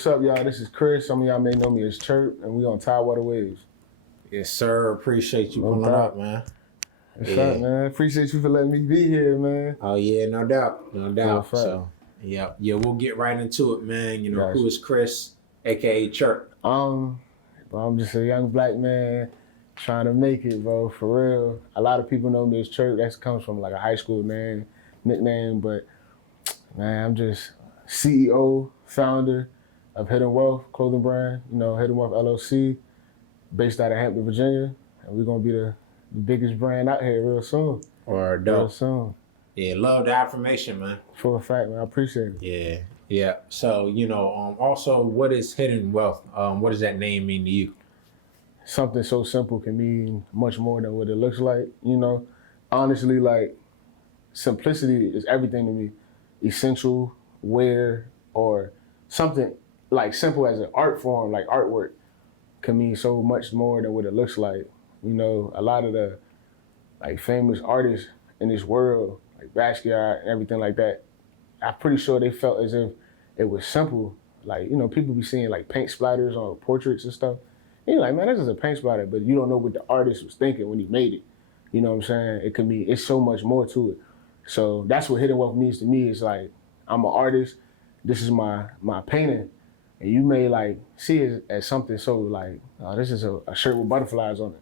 What's up, y'all? This is Chris. Some of y'all may know me as Chirp, and we on Tidewater Waves. Yes, sir. Appreciate you pulling up, man. What's up, man? Appreciate you for letting me be here, man. Oh, yeah, no doubt. No doubt. So, yeah, we'll get right into it, man. You know, who is Chris, a.k.a. Chirp? I'm just a young black man trying to make it, bro, for real. A lot of people know me as Chirp. That comes from like a high school nickname, but, man, I'm just CEO, founder of Hidden Wealth clothing brand, Hidden Wealth LLC, based out of Hampton, Virginia, and we're gonna be the biggest brand out here real soon. Or dope. Real soon. Yeah, love the affirmation, man. For a fact, man, I appreciate it. Yeah. So, also, what is Hidden Wealth? What does that name mean to you? Something so simple can mean much more than what it looks like, Honestly, like, simplicity is everything to me. Essential, wear, or something like simple as an art form, like artwork, can mean so much more than what it looks like. A lot of the like famous artists in this world, like Basquiat and everything like that, I'm pretty sure they felt as if it was simple. Like, people be seeing like paint splatters on portraits and stuff. And you're like, man, this is a paint splatter, but you don't know what the artist was thinking when he made it. You know what I'm saying? It's so much more to it. So that's what Hidden Wealth means to me. It's like, I'm an artist, this is my painting, and you may like see it as something so like, this is a shirt with butterflies on it,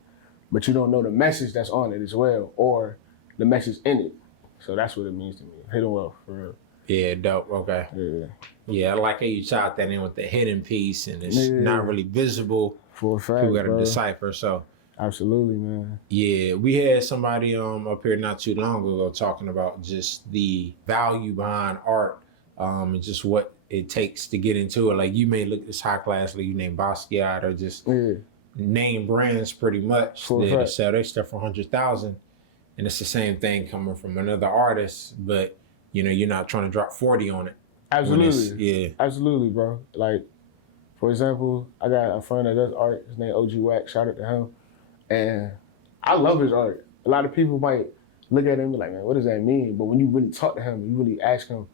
but you don't know the message that's on it as well, or the message in it. So that's what it means to me, Hidden Wealth, for real. Yeah, dope, okay. Yeah, I like how you shot that in with the hidden piece, and it's not really visible. For a fact, people gotta decipher, so. Absolutely, man. Yeah, we had somebody up here not too long ago talking about just the value behind art, and just what it takes to get into it. Like, you may look at this high class, like you name Basquiat, or just name brands pretty much that sell their stuff for $100,000, and it's the same thing coming from another artist, but you're not trying to drop 40 on it. Absolutely. Absolutely, bro. Like, for example, I got a friend that does art. His name OG Wax. Shout out to him. And I love his art. A lot of people might look at him and be like, man, what does that mean? But when you really talk to him, you really ask him,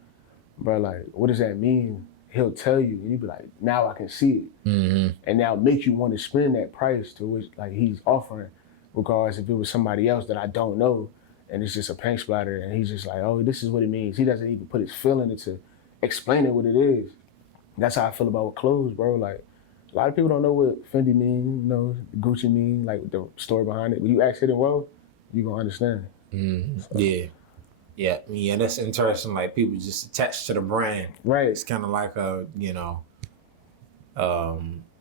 bro, like, what does that mean? He'll tell you, and you be like, now I can see it. Mm-hmm. And now make you want to spend that price to which like he's offering, regardless if it was somebody else that I don't know, and it's just a paint splatter, and he's just like, oh, this is what it means. He doesn't even put his feeling into explaining what it is. That's how I feel about clothes, bro. Like, a lot of people don't know what Fendi mean, Gucci mean, like the story behind it. When you ask Hidden Wealth, you gonna understand. Mm-hmm. So. Yeah, that's interesting. Like, people just attached to the brand. Right. It's kind of like a,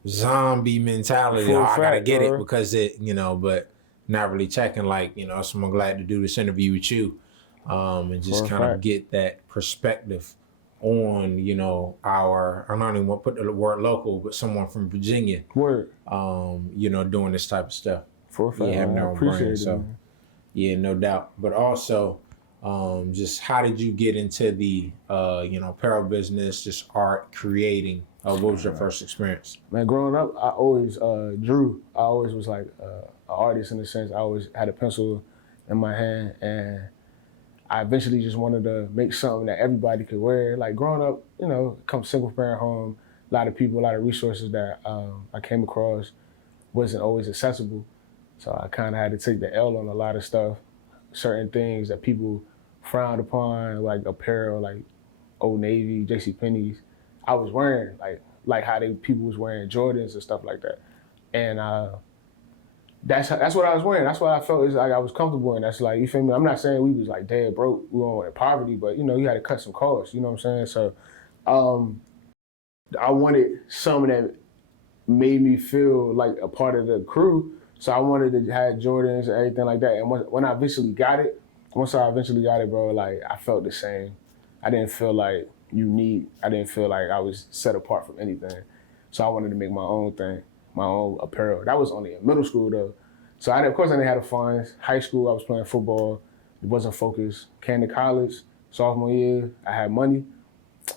zombie mentality. I gotta get it because it, but not really checking. Like, so I'm glad to do this interview with you, and just kind of get that perspective on, I don't even want to put the word local, but someone from Virginia. Word. Doing this type of stuff. For a fact, having their own brand. It, so, man. Yeah, no doubt. But also, just how did you get into the, apparel business, just art, creating? What was your first experience? Man, growing up, I always drew. I always was like an artist in a sense. I always had a pencil in my hand, and I eventually just wanted to make something that everybody could wear. Like, growing up, come single parent home, a lot of people, a lot of resources that I came across wasn't always accessible. So I kind of had to take the L on a lot of stuff, certain things that people frowned upon, like apparel, like Old Navy, JCPenney's. I was wearing like how people was wearing Jordans and stuff like that, and that's what I was wearing. That's what I felt is like I was comfortable in. That's like, you feel me? I'm not saying we was like dead broke, we weren't in poverty, but you had to cut some costs. You know what I'm saying? So I wanted something that made me feel like a part of the crew. So I wanted to have Jordans and everything like that. And once I eventually got it, bro, like, I felt the same. I didn't feel like unique. I didn't feel like I was set apart from anything. So I wanted to make my own thing, my own apparel. That was only in middle school though. So of course I didn't have the funds. High school, I was playing football. It wasn't focused. Came to college, sophomore year, I had money,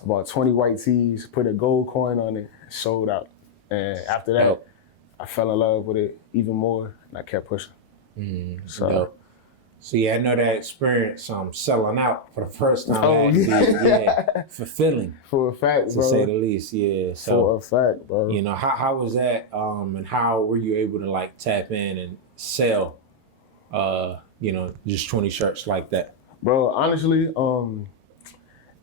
bought 20 white tees, put a gold coin on it, sold out. And after that, I fell in love with it even more, and I kept pushing. So So yeah, I know that experience selling out for the first time Oh had to be yeah, fulfilling for a fact, to say bro. the least. Yeah. For So a fact, bro. how was that and how were you able to like tap in and sell just 20 shirts like that? Bro, honestly,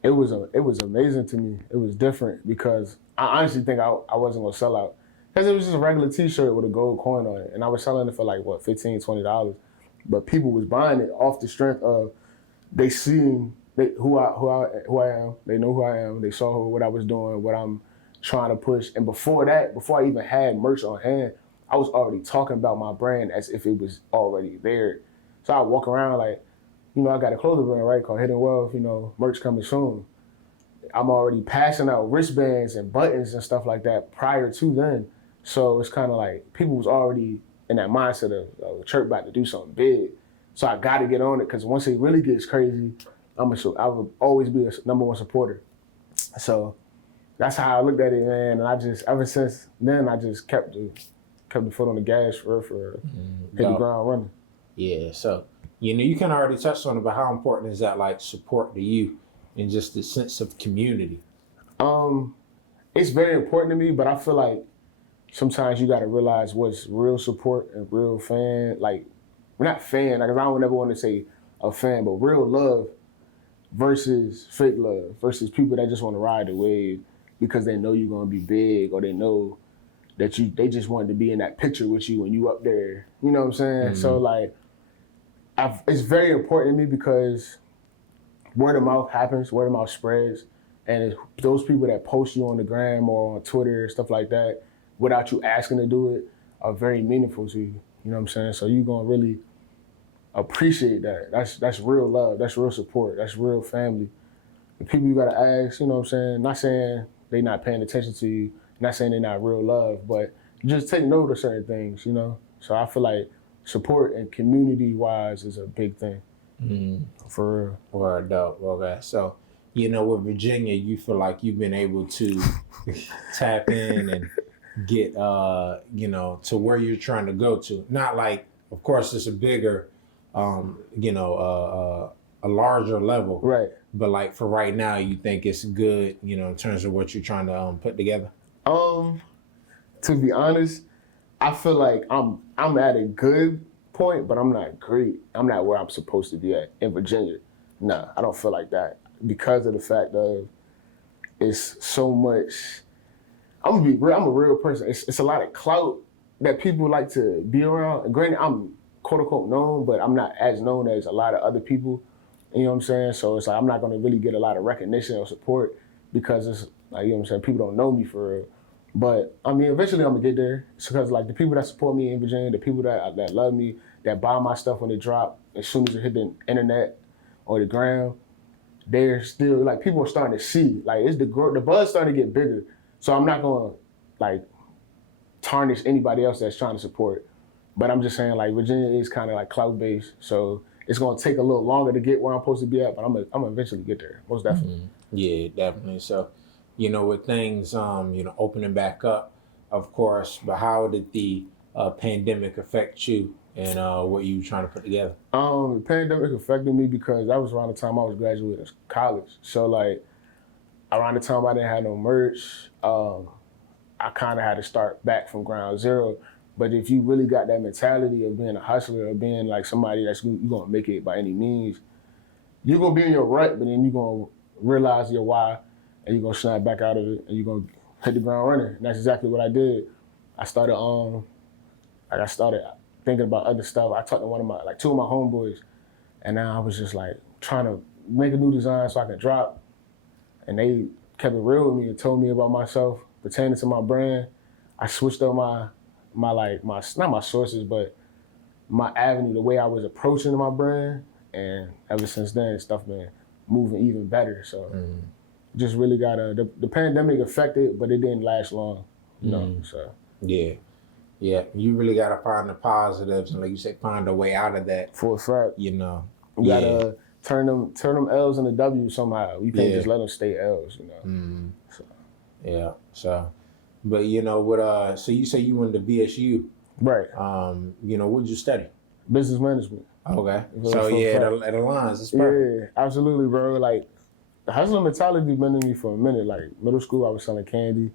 it was amazing to me. It was different because I honestly think I wasn't gonna sell out because it was just a regular T-shirt with a gold coin on it, and I was selling it for like what $15-$20, but people was buying it off the strength of they seen who I am. They know who I am. They saw what I was doing, what I'm trying to push, and before that, before I even had merch on hand, I was already talking about my brand as if it was already there. So I walk around like, I got a clothing brand, right, called Hidden Wealth, merch coming soon. I'm already passing out wristbands and buttons and stuff like that prior to then. So it's kind of like people was already in that mindset of church about to do something big. So I got to get on it because once it really gets crazy, I will always be a number one supporter. So that's how I looked at it, man. And I just ever since then I just kept the foot on the gas for hit the ground running. Yeah. So you kind of already touched on it, but how important is that like support to you and just the sense of community? It's very important to me, but I feel like sometimes you got to realize what's real support and real fan. Like, we're not fan, like, I don't ever want to say a fan, but real love versus fake love versus people that just want to ride the wave because they know you're gonna be big or they know that they just wanted to be in that picture with you when you up there. You know what I'm saying? Mm-hmm. So like, it's very important to me because word of mouth happens, word of mouth spreads, and those people that post you on the gram or on Twitter, stuff like that, without you asking to do it, are very meaningful to you. You know what I'm saying? So you're gonna really appreciate that. That's real love. That's real support. That's real family. The people you gotta ask, you know what I'm saying? Not saying they not paying attention to you, not saying they're not real love, but you just take note of certain things, So I feel like support and community-wise is a big thing. For real. Word up. Okay. So, with Virginia, you feel like you've been able to tap in and get, to where you're trying to go to. Not like, of course, it's a bigger, a larger level. Right. But like for right now, you think it's good, in terms of what you're trying to put together? To be honest, I feel like I'm at a good point, but I'm not great. I'm not where I'm supposed to be at in Virginia. Nah, I don't feel like that because of the fact of it's so much. I'm gonna be real. I'm a real person. It's a lot of clout that people like to be around. And granted, I'm quote unquote known, but I'm not as known as a lot of other people. You know what I'm saying? So it's like I'm not gonna really get a lot of recognition or support because it's like, what I'm saying, people don't know me for real. But I mean, eventually I'm gonna get there. It's because like the people that support me in Virginia, the people that love me, that buy my stuff when it drop, as soon as it hit the internet or the ground, they're still like people are starting to see. Like it's the buzz starting to get bigger. So I'm not gonna like tarnish anybody else that's trying to support. But I'm just saying like Virginia is kind of like clout based, so it's gonna take a little longer to get where I'm supposed to be at. But I'm gonna eventually get there, most definitely. Yeah, definitely. So, with things, opening back up, of course, but how did the pandemic affect you and what you were trying to put together? The pandemic affected me because that was around the time I was graduating college. So like around the time I didn't have no merch, I kind of had to start back from ground zero. But if you really got that mentality of being a hustler or being like somebody that's you're gonna make it by any means, you're gonna be in your rut, but then you're gonna realize your why, and you're gonna snap back out of it, and you're gonna hit the ground running. And that's exactly what I did. I started I started thinking about other stuff. I talked to two of my homeboys, and now I was just like trying to make a new design so I could drop. And they kept it real with me and told me about myself pertaining to my brand. I switched up my not my sources, but my avenue, the way I was approaching my brand. And ever since then, stuff been moving even better. So just really the pandemic affected, but it didn't last long, so. Yeah, you really got to find the positives and like you say, find a way out of that. For a fact. You gotta turn them L's into W's somehow. You can't just let them stay L's, So. Yeah, so. But what so you say you went to BSU. Right. What did you study? business management. Okay. So yeah, it aligns. It's perfect. Yeah, absolutely, bro. Like the hustling mentality been in me for a minute. Like middle school, I was selling candy.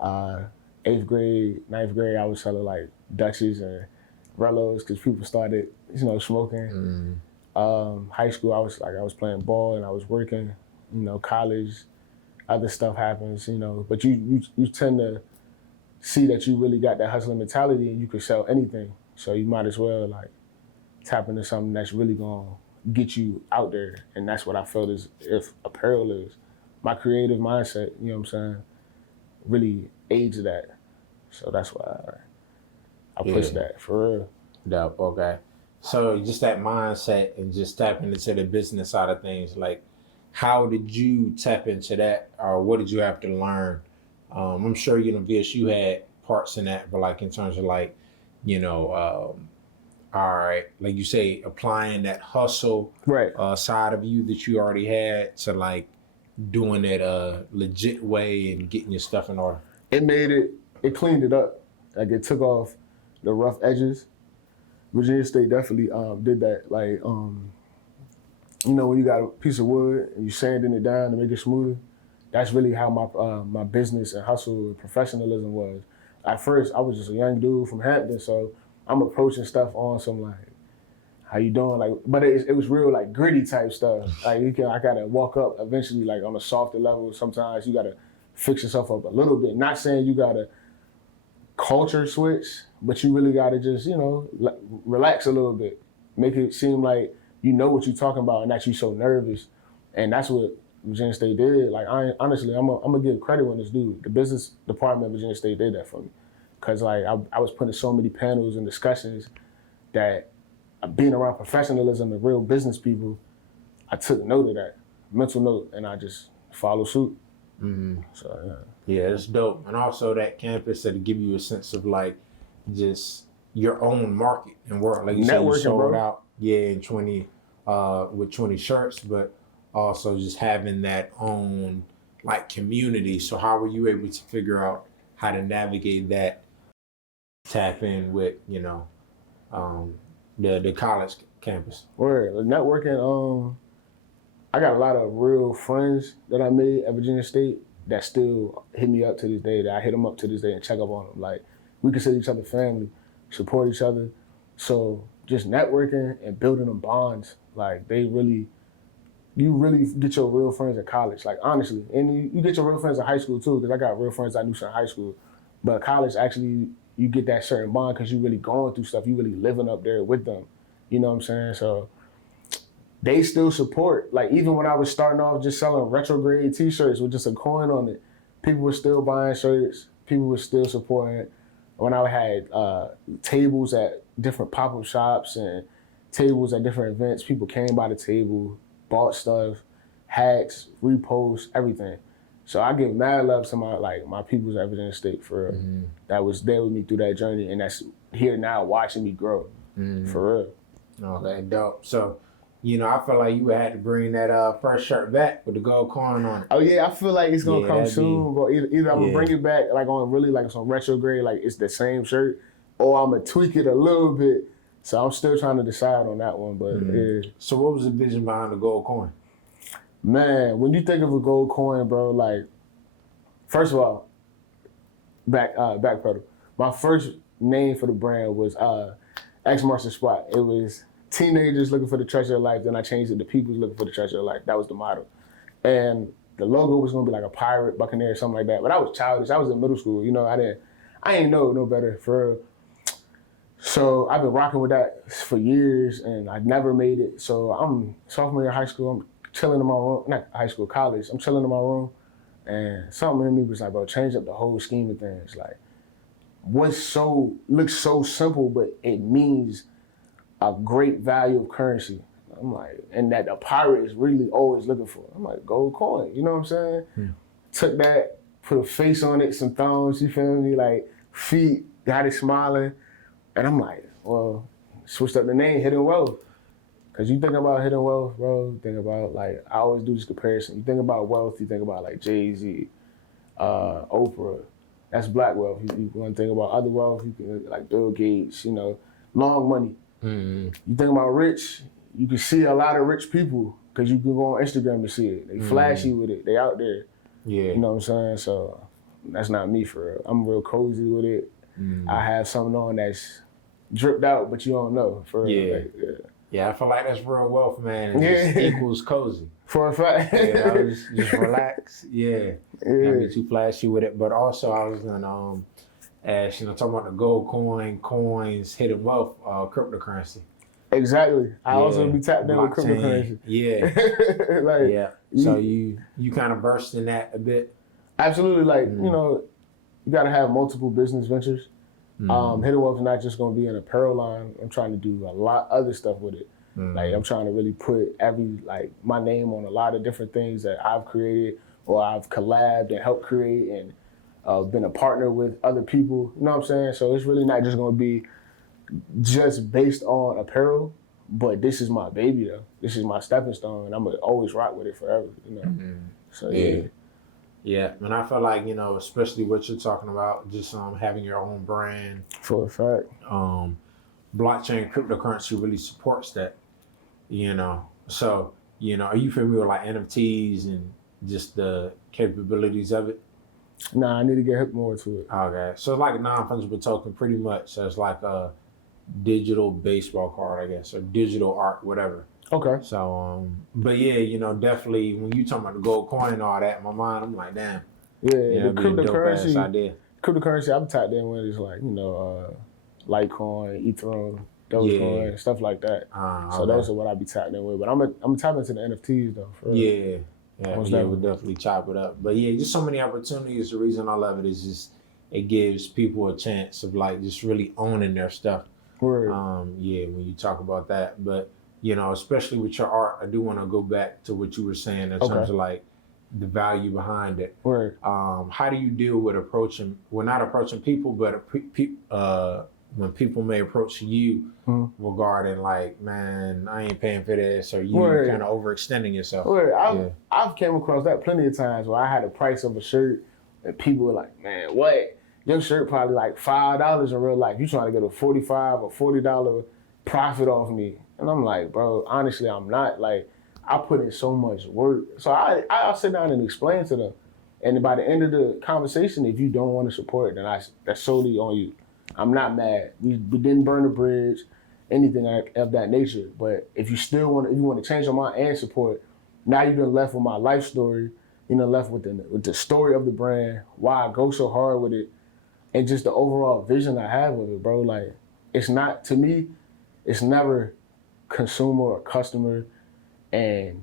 Uh, 8th grade, 9th grade, I was selling like Dutchies and Rellos because people started, smoking. High school, I was playing ball and I was working. College, other stuff happens. But you tend to see that you really got that hustling mentality and you could sell anything. So you might as well like tap into something that's really gonna get you out there. And that's what I felt is if apparel is. My creative mindset, you know what I'm saying, really aids that. So that's why I push that for real. Dope. Okay. So just that mindset and just tapping into the business side of things, like how did you tap into that or what did you have to learn? I'm sure, Vish, you had parts in that, but like in terms of like, all right, like you say, applying that hustle Right. Side of you that you already had to like doing it a legit way and getting your stuff in order. It cleaned it up. Like it took off the rough edges. Virginia State definitely did that. Like, when you got a piece of wood and you sanding it down to make it smoother, that's really how my business and hustle and professionalism was. At first, I was just a young dude from Hampton, so I'm approaching stuff on some like, how you doing? Like, but it was real like gritty type stuff. Like I gotta walk up eventually like on a softer level. Sometimes you gotta fix yourself up a little bit. Not saying you gotta culture switch, but you really gotta just relax a little bit. Make it seem like you know what you're talking about and that you're so nervous. And that's what Virginia State did. Like honestly, I'm gonna give credit when this dude, the business department of Virginia State did that for me. Cause like I was putting so many panels and discussions that being around professionalism and real business people, I took note of that, mental note, and I just follow suit. Mm-hmm. So yeah, it's dope. And also that campus that'll give you a sense of like just your own market and work. Like you said, you sold out, in 20 with 20 shirts, but also just having that own like community. So how were you able to figure out how to navigate that, tap in with, the college campus? Word. Networking, I got a lot of real friends that I made at Virginia State that still hit me up to this day, that I hit them up to this day and check up on them. Like, we consider each other family, support each other. So just networking and building them bonds, like you really get your real friends at college, like honestly. And you get your real friends in high school too, because I got real friends I knew in high school. But college, actually, you get that certain bond because you really going through stuff. You really living up there with them. You know what I'm saying? So they still support. Like even when I was starting off just selling retrograde t-shirts with just a coin on it, people were still buying shirts. People were still supporting. When I had tables at different pop-up shops and tables at different events, people came by the table, bought stuff, hats, reposts, everything. So I give mad love to my peoples at Virginia State for real. Mm-hmm. That was there with me through that journey, and that's here now watching me grow, for real. Okay, dope. So, I feel like you had to bring that first shirt back with the gold coin on it. Oh yeah, I feel like it's gonna come soon. Bro. Either I'm gonna bring it back like on really like some retrograde, like it's the same shirt, or I'm gonna tweak it a little bit. So I'm still trying to decide on that one, but yeah. So what was the vision behind the gold coin? Man, when you think of a gold coin, bro, like first of all, backpedal. My first name for the brand was X marks the spot. It was teenagers looking for the treasure of life. Then I changed it to people's looking for the treasure of life. That was the motto. And the logo was gonna be like a pirate, buccaneer, something like that. But I was childish. I was in middle school. I didn't know no better for real. So I've been rocking with that for years, and I never made it. So I'm sophomore year of high school. I'm chilling in my room, not high school, college. I'm chilling in my room, and something in me was like, bro, change up the whole scheme of things. Like, looks so simple, but it means a great value of currency. I'm like, and that a pirate is really always looking for. I'm like, gold coin, you know what I'm saying? Took that, put a face on it, some thumbs, you feel me? Like feet, got it smiling. And I'm like, well, switched up the name, Hidden Wealth. Cause you think about hidden wealth, bro, you think about like, I always do this comparison. You think about wealth, you think about like Jay-Z, Oprah, that's black wealth. You want to think about other wealth, you can like Bill Gates, long money. Mm-hmm. You think about rich, you can see a lot of rich people because you can go on Instagram and see it. They flashy with it. They out there. Yeah. You know what I'm saying? So that's not me for real. I'm real cozy with it. I have something on that's dripped out, but you don't know. For real. Yeah. Like, Yeah, I feel like that's real wealth, man. It just equals cozy. For a fact. Just relax. Yeah. Not be too flashy with it. But also I was gonna ask, talking about the gold coins, hidden wealth, cryptocurrency. Exactly. I also be tapped in with Blockchain. cryptocurrency. Yeah. Yeah. So you kind of versed in that a bit? Absolutely. Like, you gotta have multiple business ventures. Hidden wealth is not just gonna be an apparel line. I'm trying to do a lot other stuff with it. Like I'm trying to really put my name on a lot of different things that I've created or I've collabed and helped create and been a partner with other people. You know what I'm saying? So it's really not just gonna be just based on apparel, but this is my baby though. This is my stepping stone, and I'm gonna always rock with it forever. So yeah. Yeah, and I feel like especially what you're talking about, just having your own brand. For a fact. Blockchain cryptocurrency really supports that. So are you familiar with like NFTs and just the capabilities of it? Nah, I need to get hip more to it. Okay, so it's like a non-fungible token, pretty much. So it's like a digital baseball card, I guess, or digital art, whatever. Okay. So, but yeah, definitely when you talking about the gold coin and all that, in my mind, I'm like, damn. Yeah, the cryptocurrency idea. Cryptocurrency I'm tapped in with is like, Litecoin, Ethereum, Dogecoin, stuff like that. So those are what I be tapped in with. But I'm tapping into the NFTs though. We'll definitely chop it up. But yeah, just so many opportunities. The reason I love it is just it gives people a chance of like just really owning their stuff. Word. When you talk about that, but especially with your art, I do want to go back to what you were saying in terms of like the value behind it. Word. How do you deal with not approaching people, but when people may approach you regarding like, man, I ain't paying for this, or you kind of overextending yourself? Word. I've came across that plenty of times where I had the price of a shirt and people were like, man, what? Your shirt probably like $5 in real life. You trying to get a $45 or $40 profit off me. And I'm like, bro, honestly, I'm not. Like, I put in so much work. So I'll sit down and explain to them. And by the end of the conversation, if you don't want to support it, then that's solely on you. I'm not mad. We didn't burn the bridge, anything of that nature. But if you want to change your mind and support, now you've been left with my life story. You're left with the story of the brand, why I go so hard with it, and just the overall vision I have of it, bro. Like, it's not, to me, it's never consumer or customer and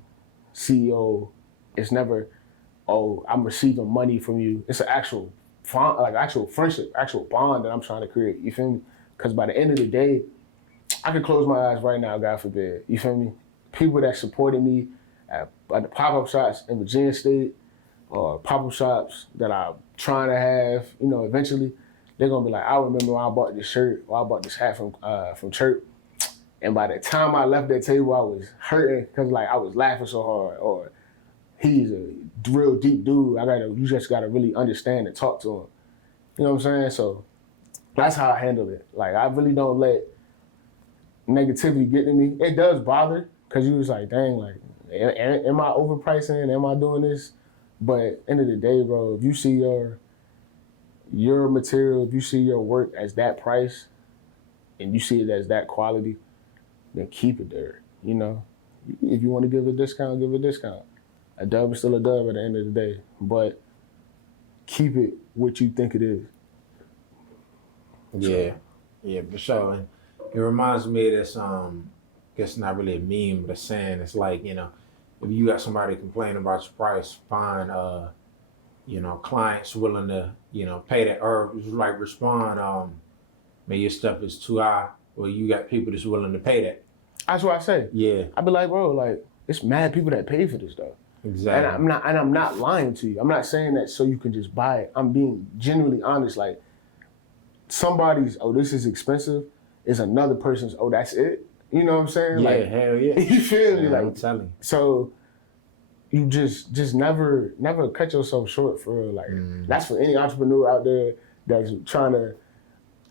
CEO. It's never, oh, I'm receiving money from you. It's an actual friendship, actual bond that I'm trying to create. You feel me? Because by the end of the day, I could close my eyes right now, God forbid. You feel me? People that supported me at the pop-up shops in Virginia State, or pop-up shops that I'm trying to have, eventually, they're gonna be like, I remember when I bought this shirt or I bought this hat from church. And by the time I left that table, I was hurting because like I was laughing so hard. Or he's a real deep dude. You just gotta really understand and talk to him. You know what I'm saying? So that's how I handle it. Like, I really don't let negativity get to me. It does bother because you was like, dang, like, am I overpricing? Am I doing this? But end of the day, bro, if you see your material, if you see your work as that price and you see it as that quality, then keep it there. If you want to give a discount, give a discount. A dub is still a dub at the end of the day, but keep it what you think it is. Yeah, for sure. And it reminds me of this, guess not really a meme, but a saying. It's like, if you got somebody complaining about your price, find, clients willing to, pay that, or like respond, man, your stuff is too high. Well, you got people that's willing to pay that. That's what I say. Yeah. I be like, bro, like, it's mad people that pay for this stuff. Exactly. And I'm not lying to you. I'm not saying that so you can just buy it. I'm being genuinely honest. Like, somebody's, oh, this is expensive, is another person's, oh, that's it. You know what I'm saying? Yeah, like, hell yeah. You feel me? Like, I'm telling you. So you just never cut yourself short for real. Like, that's for any entrepreneur out there that's trying to,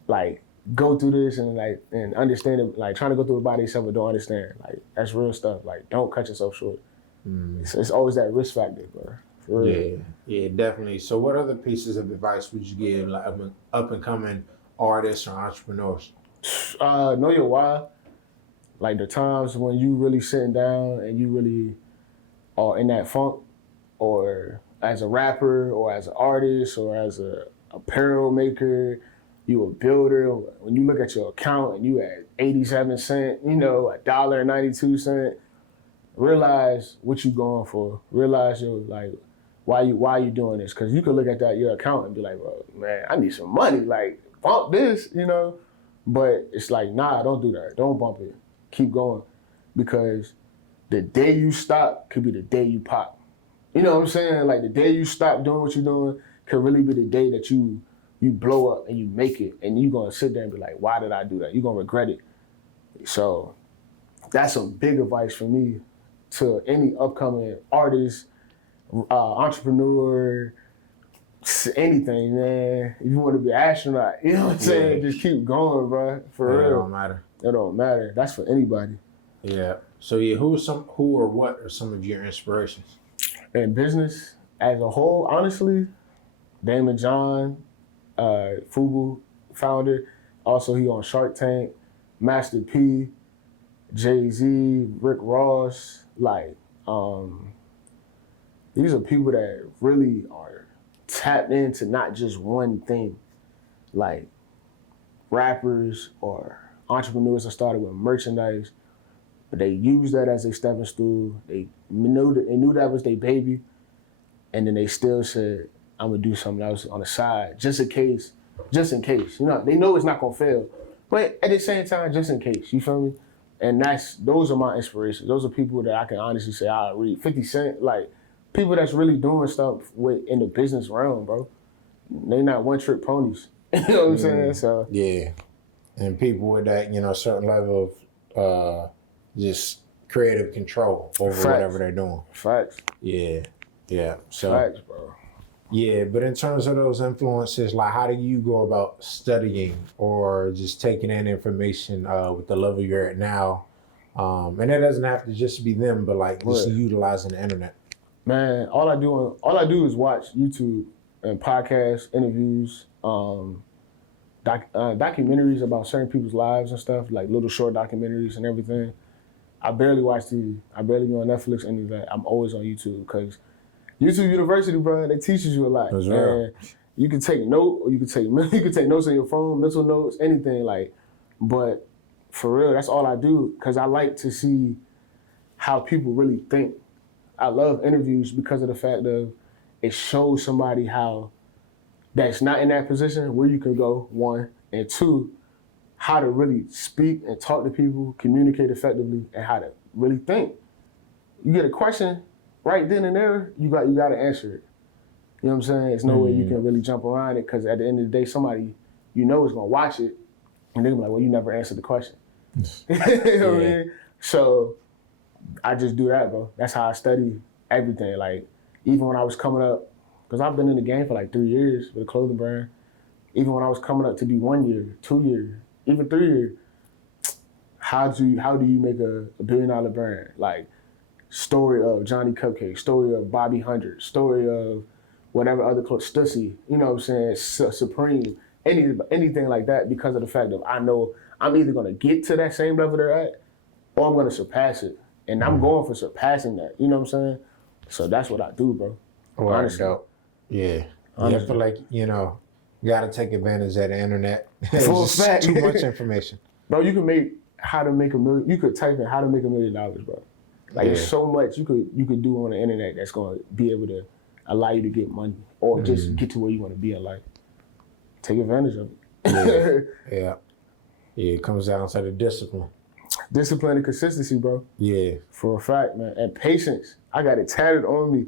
like, go through this and understand it, like trying to go through it by themselves but don't understand. Like that's real stuff. Like don't cut yourself short. It's always that risk factor, bro. For real. Yeah, definitely. So, what other pieces of advice would you give like up and coming artists or entrepreneurs? Know your why. Like the times when you really sitting down and you really are in that funk, or as a rapper, or as an artist, or as a apparel maker, you a builder. When you look at your account and you at 87 cents, $1.92. Realize what you going for. Realize why you doing this? Because you could look at your account and be like, well, man, I need some money. Like bump this, But it's like, nah, don't do that. Don't bump it. Keep going, because the day you stop could be the day you pop. You know what I'm saying? Like the day you stop doing what you're doing could really be the day that you blow up and you make it, and you're gonna sit there and be like, why did I do that? You're gonna regret it. So that's some big advice for me to any upcoming artist, entrepreneur, anything, man. If you want to be an astronaut, you know what I'm saying? Just keep going, bro. For real. It don't matter. It don't matter. That's for anybody. Yeah. So who or what are some of your inspirations? In business as a whole, honestly, Damon John, Fubu founder. Also, he on Shark Tank. Master P, Jay-Z, Rick Ross. Like, these are people that really are tapped into not just one thing. Like rappers or entrepreneurs that started with merchandise, but they used that as a stepping stool. They knew that was their baby, and then they still said, I'm gonna do something else on the side, just in case. They know it's not gonna fail, but at the same time, just in case, you feel me? And those are my inspirations. Those are people that I can honestly say I read. 50 Cent, like people that's really doing stuff in the business realm, bro. They not one-trick ponies. You know what I'm saying? So yeah, and people with that, certain level of just creative control over whatever they're doing. Facts. Yeah. So facts, bro. Yeah, but in terms of those influences, like how do you go about studying or just taking in information with the level you're at now? And it doesn't have to just be them, but like just utilizing the internet. Man, all I do is watch YouTube and podcasts, interviews, documentaries about certain people's lives and stuff, like little short documentaries and everything. I barely watch TV. I barely go on Netflix, anything. I'm always on YouTube because YouTube University, bro, they teaches you a lot. That's right. And you can take note, or you can take notes on your phone, mental notes, anything like. But for real, that's all I do because I like to see how people really think. I love interviews because of the fact of it shows somebody how that's not in that position where you can go, one, and two, how to really speak and talk to people, communicate effectively, and how to really think. You get a question right then and there, you got to answer it. You know what I'm saying? There's no way you can really jump around it because at the end of the day, somebody is gonna watch it and they're gonna be like, well, you never answered the question. You know what I mean? So I just do that, bro. That's how I study everything. Like even when I was coming up, because I've been in the game for like 3 years with a clothing brand. Even when I was coming up to be 1 year, 2 years, even 3 years, how do you make a $1 billion brand? Like story of Johnny Cupcake, story of Bobby 100, story of whatever other clothes, Stussy, you know what I'm saying, Supreme, anything like that, because of the fact that I know I'm either gonna get to that same level they're at, or I'm gonna surpass it. And I'm going for surpassing that, you know what I'm saying? So that's what I do, bro. Honestly. Yeah. I feel like, you gotta take advantage of the internet. Full fact. Too much information. Bro, you can make how to make $1 million, you could type in how to make $1 million, bro. Like there's so much you could do on the internet that's gonna be able to allow you to get money or just get to where you want to be in life. Take advantage of it. Yeah, it comes down to the discipline. Discipline and consistency, bro. Yeah. For a fact, man. And patience. I got it tatted on me.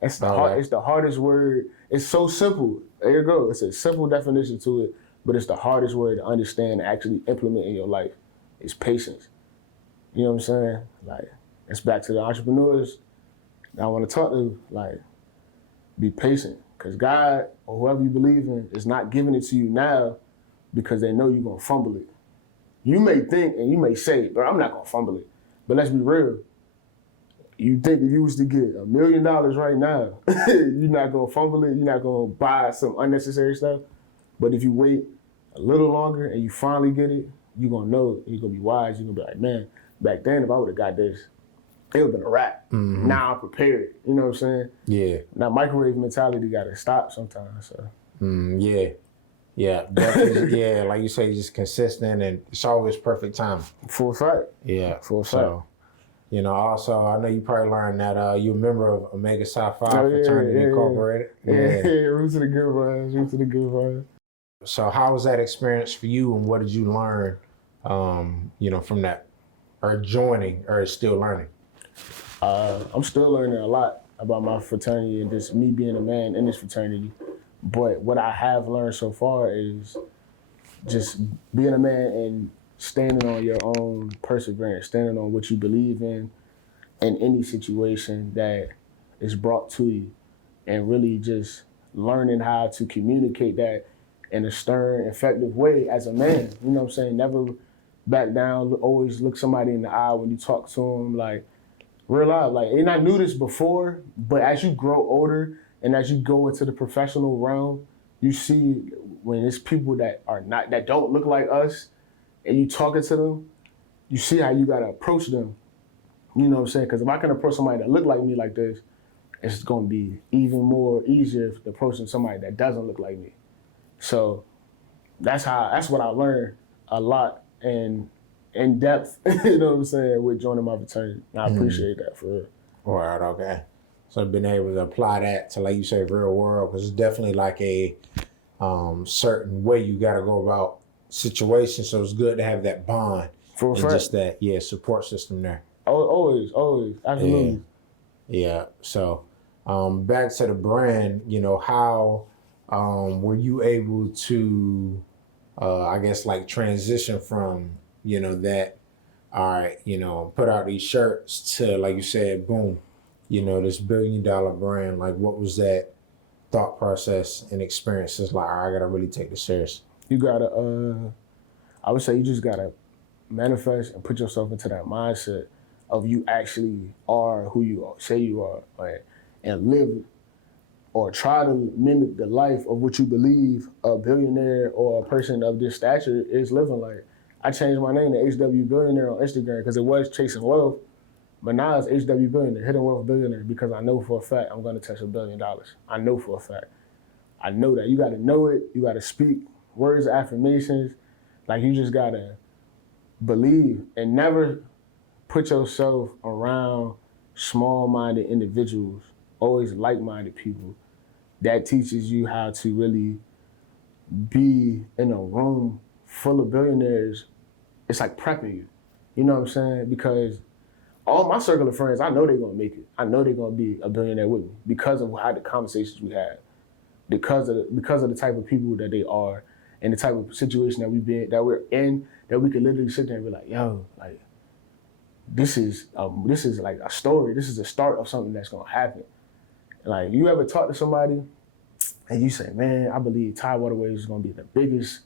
It's the hardest word. It's so simple. There you go. It's a simple definition to it, but it's the hardest word to understand and actually implement in your life. It's patience. You know what I'm saying? Like, it's back to the entrepreneurs I want to talk to. Like, be patient. Because God, or whoever you believe in, is not giving it to you now because they know you're gonna fumble it. You may think and you may say, "But I'm not gonna fumble it." But let's be real. You think if you was to get $1 million right now, you're not gonna fumble it. You're not gonna buy some unnecessary stuff. But if you wait a little longer and you finally get it, you're gonna know. You're gonna be wise. You're gonna be like, "Man, back then if I would have got this, it would have been a wrap." Mm-hmm. Now I'm prepared. You know what I'm saying? Yeah. Now microwave mentality got to stop sometimes. So. Yeah. Yeah. Definitely. Yeah. Like you say, just consistent, and it's always perfect time. Full fact. Yeah. Full fact. So, you know, also, I know you probably learned that you're a member of Omega Psi Phi yeah, Fraternity Incorporated. Yeah. Roots of the good vibes. Roots of the good vibes. So how was that experience for you, and what did you learn, you know, from that, or joining, or still learning? I'm still learning a lot about my fraternity and just me being a man in this fraternity. But what I have learned so far is just being a man and standing on your own perseverance, standing on what you believe in any situation that is brought to you, and really just learning how to communicate that in a stern, effective way as a man. You know what I'm saying? Never back down, always look somebody in the eye when you talk to them, like, real life. Like, and I knew this before, but as you grow older and as you go into the professional realm, you see when it's people that don't look like us, and you talking to them, you see how you gotta approach them. You know what I'm saying? Because if I can approach somebody that look like me like this, it's gonna be even more easier approaching somebody that doesn't look like me. So that's what I learned a lot and in depth, you know what I'm saying, with joining my fraternity. And I appreciate that for real. Right, okay. So being able to apply that to, like you say, real world, because it's definitely like a certain way you got to go about situations. So it's good to have that bond For and just that, support system there. Always, absolutely. Yeah. So back to the brand, you know, how were you able to, I guess, like transition from, you know, that, all right, you know, put out these shirts to, like you said, boom, you know, this $1 billion brand. Like, what was that thought process and experiences like? I gotta really take this serious. You gotta, I would say you just gotta manifest and put yourself into that mindset of you actually are who you are, say you are, like, and live or try to mimic the life of what you believe a billionaire or a person of this stature is living like. I changed my name to HW Billionaire on Instagram because it was Chasing Wealth, but now it's HW Billionaire, Hidden Wealth Billionaire, because I know for a fact I'm gonna touch $1 billion. I know for a fact. I know that. You gotta know it, you gotta speak words of affirmations, like you just gotta believe and never put yourself around small-minded individuals, always like-minded people. That teaches you how to really be in a room full of billionaires. It's like prepping you. You know what I'm saying? Because all my circle of friends, I know they're gonna make it. I know they're gonna be a billionaire with me because of how the conversations we had, because of the type of people that they are, and the type of situation that we're in, that we could literally sit there and be like, yo, like, this is like a story. This is the start of something that's gonna happen. Like, you ever talk to somebody and you say, man, I believe Tide Waterways is gonna be the biggest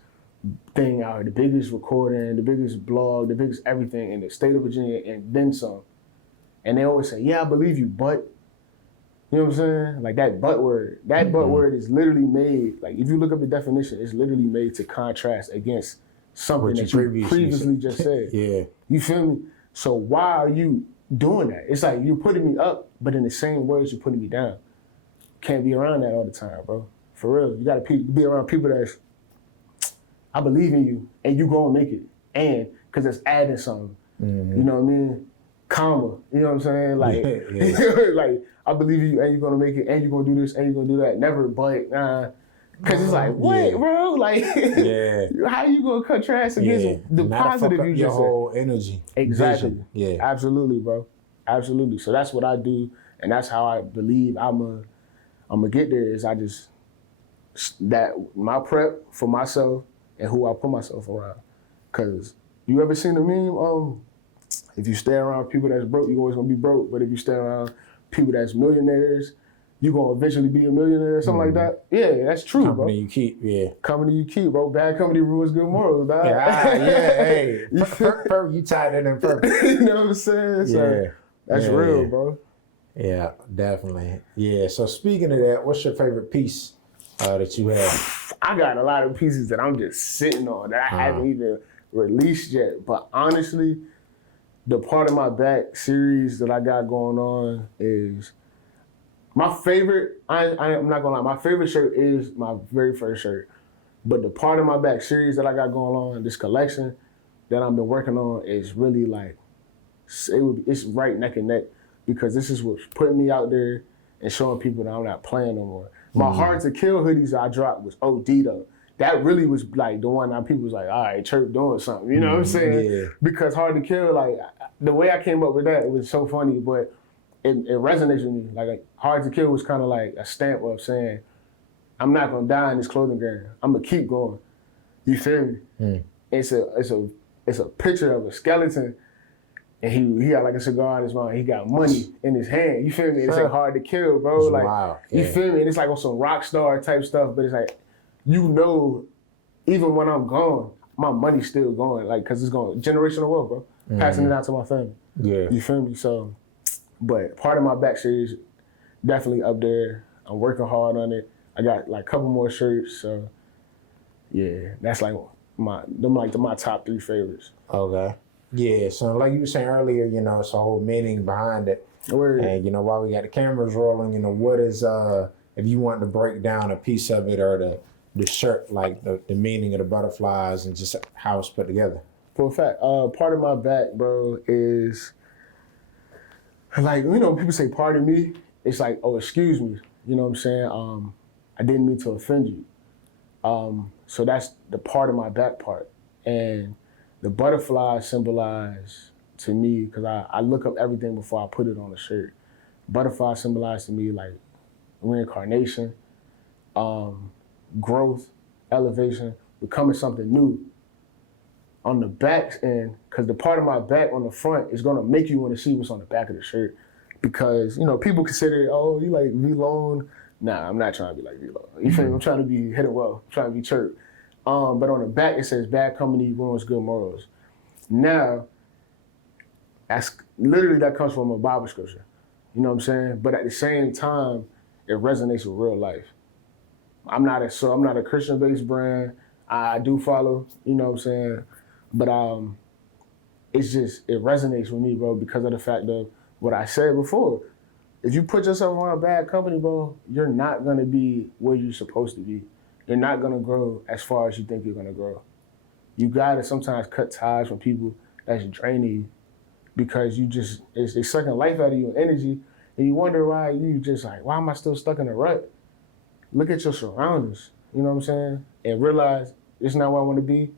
thing out here, the biggest recording, the biggest blog, the biggest everything in the state of Virginia, and then some. And they always say, yeah, I believe you, but, you know what I'm saying? Like, that but word. That but word is literally made, like, if you look up the definition, it's literally made to contrast against something that you previously just said. Yeah. You feel me? So why are you doing that? It's like you're putting me up, but in the same words, you're putting me down. Can't be around that all the time, bro. For real. You gotta be around people that's, I believe in you, and you gonna make it. And, cause it's adding something. Mm-hmm. You know what I mean? Comma, you know what I'm saying? Like, like, I believe in you, and you're gonna make it, and you're gonna do this, and you're gonna do that. Never but, cause it's like, what, bro? Like, how you gonna contrast against the positive you just your said? whole energy. Exactly. Vision. Yeah. Absolutely, bro. Absolutely. So that's what I do, and that's how I believe I'm gonna get there. Is that my prep for myself and who I put myself around. Cause you ever seen the meme? If you stay around people that's broke, you're always gonna be broke. But if you stay around people that's millionaires, you gonna eventually be a millionaire or something like that. Yeah, that's true, Company bro. you keep, yeah. Company you keep, bro. Bad company ruins good morals, dog. Hey. You tied it in purpose. You know what I'm saying? So that's real, bro. Yeah, definitely. Yeah, so speaking of that, what's your favorite piece that you have? I got a lot of pieces that I'm just sitting on that I haven't even released yet. But honestly, the part of my back series that I got going on is my favorite. I'm not gonna lie, my favorite shirt is my very first shirt. But the part of my back series that I got going on, this collection that I've been working on, is really like it's right neck and neck, because this is what's putting me out there and showing people that I'm not playing no more. My Hard to Kill hoodies I dropped was OD though. That really was like the one that people was like, all right, Chirp doing something. You know what I'm saying? Yeah. Because Hard to Kill, like the way I came up with that, it was so funny, but it resonates with me. Like Hard to Kill was kind of like a stamp of saying, I'm not gonna die in this clothing brand. I'm gonna keep going. You feel me? It's a picture of a skeleton, and he got like a cigar in his mouth. He got money in his hand. You feel me? It's like Hard to Kill, bro. It's like wild. you feel me? And it's like on some rock star type stuff, but it's like, you know, even when I'm gone, my money's still going, like, cause it's going generational wealth, bro. Passing it out to my family. Yeah. You feel me? So, but part of my back series, definitely up there. I'm working hard on it. I got like a couple more shirts, so yeah, that's like my top 3 favorites. Okay. Yeah, so like you were saying earlier, you know, it's a whole meaning behind it. Word. And, you know, while we got the cameras rolling, you know, what is, if you want to break down a piece of it or the shirt, like the meaning of the butterflies and just how it's put together? For a fact, part of my back, bro, is like, you know, people say pardon me. It's like, oh, excuse me. You know what I'm saying? I didn't mean to offend you. So that's the part of my back part. And the butterflies symbolize to me, because I look up everything before I put it on a shirt. Butterflies symbolize to me like reincarnation, growth, elevation, becoming something new. On the back end, because the part of my back on the front is gonna make you want to see what's on the back of the shirt. Because, you know, people consider, oh, you like V-Lone. Nah, I'm not trying to be like V-Lone. You feel me? I'm trying to be hidden well, I'm trying to be Chirp. But on the back it says bad company ruins good morals. Now, that's literally, that comes from a Bible scripture. You know what I'm saying? But at the same time, it resonates with real life. I'm not a Christian-based brand. I do follow, you know what I'm saying? But it's just, it resonates with me, bro, because of the fact of what I said before. If you put yourself around a bad company, bro, you're not gonna be where you're supposed to be. You're not gonna grow as far as you think you're gonna grow. You gotta sometimes cut ties from people that's draining you, because they sucking life out of you and energy, and you wonder why you just like, why am I still stuck in a rut? Look at your surroundings, you know what I'm saying? And realize it's not where I wanna be,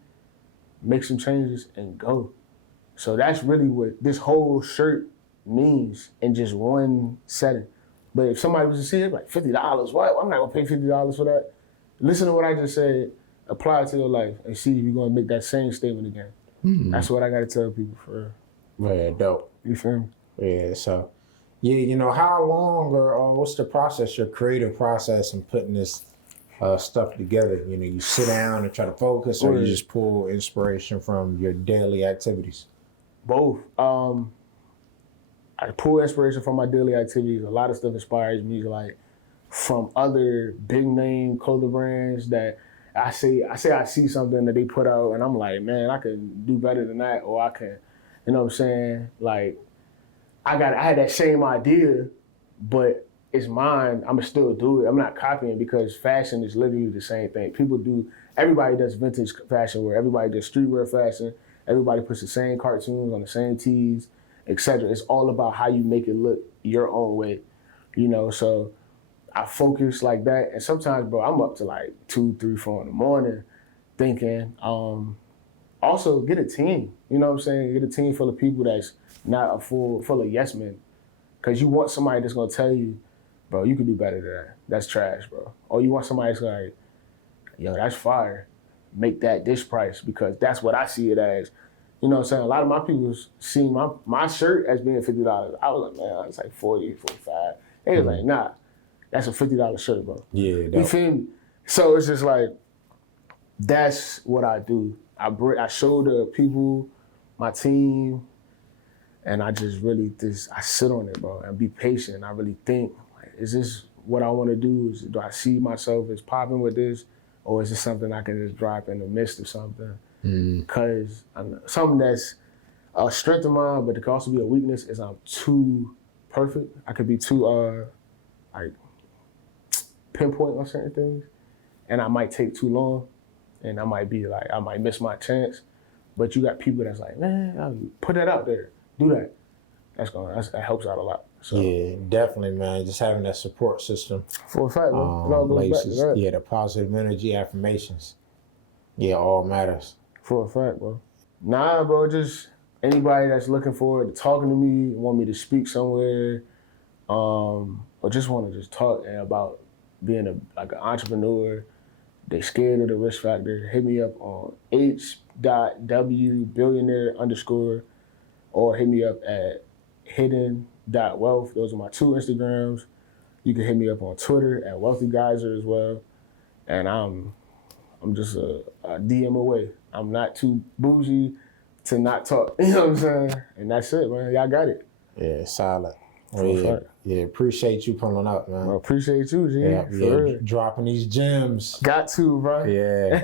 make some changes and go. So that's really what this whole shirt means in just one setting. But if somebody was to see it, like $50, what? I'm not gonna pay $50 for that. Listen to what I just said, apply it to your life, and see if you're gonna make that same statement again. That's what I gotta tell people for real. Yeah, dope. You feel me? Yeah, so, yeah, you know, how long or what's the process, your creative process in putting this stuff together? You know, you sit down and try to focus, or you just pull inspiration from your daily activities? Both. I pull inspiration from my daily activities. A lot of stuff inspires me, like from other big name clothing brands that I see something that they put out and I'm like, man, I can do better than that, or I can, you know what I'm saying? Like, I had that same idea, but it's mine. I'ma still do it. I'm not copying, because fashion is literally the same thing. Everybody does vintage fashion where everybody does streetwear fashion. Everybody puts the same cartoons on the same tees, etc. It's all about how you make it look your own way, you know? So I focus like that. And sometimes, bro, I'm up to like 2, 3, 4 in the morning thinking. Also, get a team, you know what I'm saying? Get a team full of people that's not full of yes men. Because you want somebody that's going to tell you, bro, you can do better than that. That's trash, bro. Or you want somebody that's like, yo, that's fire. Make that this price, because that's what I see it as. You know what I'm saying? A lot of my people see my shirt as being $50. I was like, man, it's like 40, 45. They was like, nah. that's a $50 shirt, bro. Yeah, You feel me? So it's just like, that's what I do. I show the people, my team, and I just really I sit on it, bro, and be patient. I really think, like, is this what I want to do? Do I see myself as popping with this, or is it something I can just drop in the midst of something? Because something that's a strength of mine, but it can also be a weakness, is I'm too perfect. I could be too like pinpoint on certain things, and I might take too long, and I might be like, I might miss my chance. But you got people that's like, man, I'll put that out there, do that. That helps out a lot. So, yeah, definitely, man. Just having that support system. For a fact, man. It all goes back to that. Yeah, the positive energy affirmations. Yeah, all matters. For a fact, bro. Nah, bro, just anybody that's looking forward to talking to me, want me to speak somewhere, or just want to just talk about being an entrepreneur, they scared of the risk factor, hit me up on h.w_billionaire_, or hit me up at hidden.wealth. Those are my 2 Instagrams. You can hit me up on Twitter at Wealthy Geyser as well. And I'm just a DM away. I'm not too bougie to not talk. You know what I'm saying? And that's it, man. Y'all got it. Yeah, solid. Yeah, appreciate you pulling up, man. Well, appreciate you, G. Yeah, dropping these gems. Got to, bro. Yeah.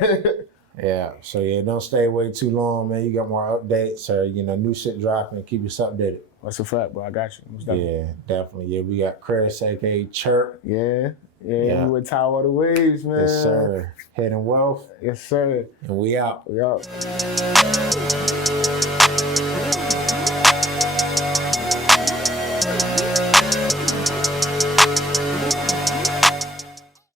Yeah. So yeah, don't stay away too long, man. You got more updates or new shit dropping. Keep us updated. That's a fact, bro. I got you. Yeah, definitely. Yeah, we got Chris, aka Chirp. Yeah. We with Tower of the Waves, man. Yes, sir. Hidden Wealth. Yes, sir. And we out. We out.